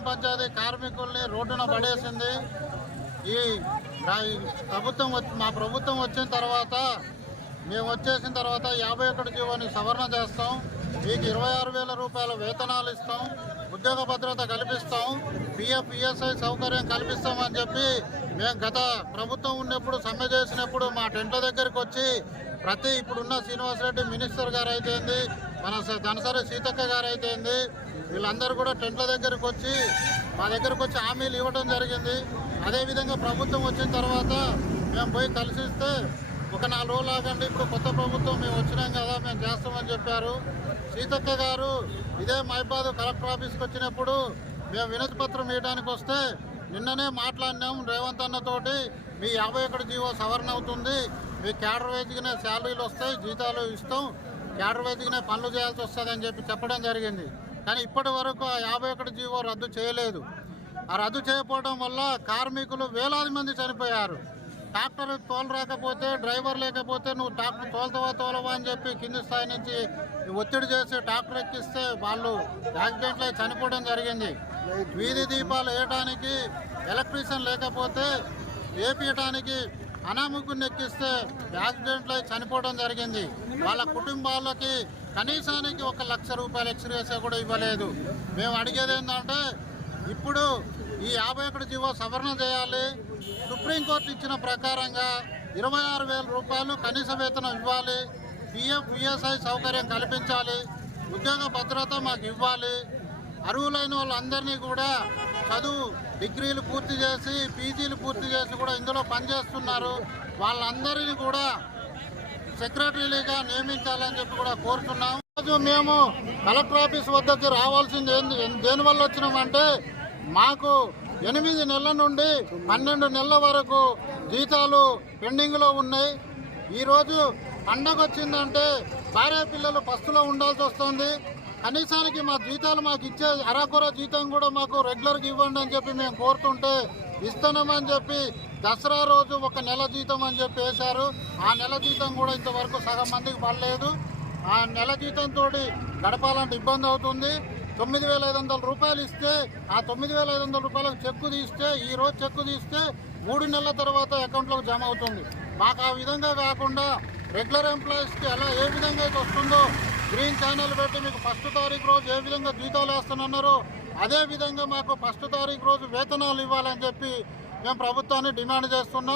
గ్రామ పంచాయతీ కార్మికుల్ని రోడ్డున పడేసింది. ఈ మా ప్రభుత్వం వచ్చిన తర్వాత మేము వచ్చేసిన తర్వాత 51 జీవోని సవరణ చేస్తాం. మీకు 26,000 రూపాయల వేతనాలు ఇస్తాం, ఉద్యోగ భద్రత కల్పిస్తాం, పిఎఫ్ ఈఎస్ఐ సౌకర్యం కల్పిస్తామని చెప్పి మేము గత ప్రభుత్వం ఉన్నప్పుడు సమ్మె చేసినప్పుడు మా టెంట్ల దగ్గరికి వచ్చి ఇప్పుడున్న శ్రీనివాసరెడ్డి మినిస్టర్ గారు అయితేంది, మన ధనసరి సీతక్క గారు అయితేంది, వీళ్ళందరూ కూడా టెంట్ల దగ్గరికి వచ్చి మా దగ్గరకు వచ్చి హామీలు ఇవ్వడం జరిగింది. అదేవిధంగా ప్రభుత్వం వచ్చిన తర్వాత మేము పోయి కలిసిస్తే ఒక 4 రోజులు ఆగండి, ఇప్పుడు కొత్త ప్రభుత్వం మేము వచ్చినాం కదా మేము చేస్తామని చెప్పారు. సీతక్క గారు ఇదే మహిబాద్ కలెక్టర్ ఆఫీస్కి వచ్చినప్పుడు మేము వినతి పత్రం ఇవ్వడానికి వస్తే నిన్ననే మాట్లాడినాం రేవంత్ అన్నతోటి, మీ 51 జీవో సవరణ అవుతుంది, మీ క్యాడర్ వేదికనే శాలరీలు వస్తాయి, జీతాలు ఇస్తాం, క్యాడర్ వేదికనే పనులు చేయాల్సి వస్తుంది అని చెప్పడం జరిగింది. కానీ ఇప్పటి వరకు ఆ 51 జీవో రద్దు చేయలేదు. ఆ రద్దు చేయకపోవడం వల్ల కార్మికులు వేలాది మంది చనిపోయారు. ట్రాక్టర్ తోలరాకపోతే, డ్రైవర్ లేకపోతే నువ్వు ట్రాక్టర్ తోలవా అని చెప్పి కింది స్థాయి నుంచి ఒత్తిడి చేసి ట్రాక్టర్ ఎక్కిస్తే వాళ్ళు యాక్సిడెంట్లో చనిపోవడం జరిగింది. వీధి దీపాలు వేయడానికి ఎలక్ట్రీషియన్ లేకపోతే వేపించడానికి అనాముకుని ఎక్కిస్తే యాక్సిడెంట్లో చనిపోవడం జరిగింది. వాళ్ళ కుటుంబాలకి కనీసానికి 1 లక్ష రూపాయలు ఎక్స్గ్రేషియా కూడా ఇవ్వలేదు. మేము అడిగేది ఏంటంటే ఇప్పుడు ఈ 51 జీవో సవరణ చేయాలి. సుప్రీంకోర్టు ఇచ్చిన ప్రకారంగా 26,000 రూపాయలు కనీస వేతనం ఇవ్వాలి, పిఎఫ్ ఈఎస్ఐ సౌకర్యం కల్పించాలి, ఉద్యోగ భద్రత మాకు ఇవ్వాలి. అర్హులైన వాళ్ళందరినీ కూడా చదువు డిగ్రీలు పూర్తి చేసి పీజీలు పూర్తి చేసి కూడా ఇందులో పనిచేస్తున్నారు. వాళ్ళందరినీ కూడా సెక్రటరీలుగా నియమించాలని చెప్పి కూడా కోరుతున్నాం. రోజు మేము కలెక్టర్ ఆఫీస్ వద్దకు రావాల్సింది దేనివల్ల వచ్చినామంటే మాకు 8 నెలల నుండి 12 నెలల వరకు జీతాలు పెండింగ్లో ఉన్నాయి. ఈరోజు పండగ వచ్చిందంటే భార్య పిల్లలు పస్తులో ఉండాల్సి వస్తుంది. కనీసానికి మా జీతాలు మాకు ఇచ్చే అరాకొర జీతం కూడా మాకు రెగ్యులర్గా ఇవ్వండి అని చెప్పి మేము కోరుతుంటే ఇస్తున్నామని చెప్పి దసరా రోజు 1 నెల జీతం అని చెప్పి వేశారు. ఆ నెల జీతం కూడా ఇంతవరకు సగం మందికి పడలేదు. ఆ నెల జీతంతో గడపాలంటే ఇబ్బంది అవుతుంది. 9,500 రూపాయలు ఇస్తే ఆ 9,500 రూపాయలకు చెక్కు తీస్తే ఈరోజు చెక్కు తీస్తే 3 నెలల తర్వాత అకౌంట్లోకి జమ అవుతుంది. మాకు ఆ విధంగా కాకుండా రెగ్యులర్ ఎంప్లాయీస్కి ఎలా ఏ విధంగా అయితే వస్తుందో గ్రీన్ ఛానల్ పెట్టి మీకు 1వ తారీఖు రోజు ఏ విధంగా జీతాలు వేస్తున్నారో అదే విధంగా మాకు 1వ తారీఖు రోజు వేతనాలు ఇవ్వాలని చెప్పి మేము ప్రభుత్వాన్ని డిమాండ్ చేస్తున్నాం.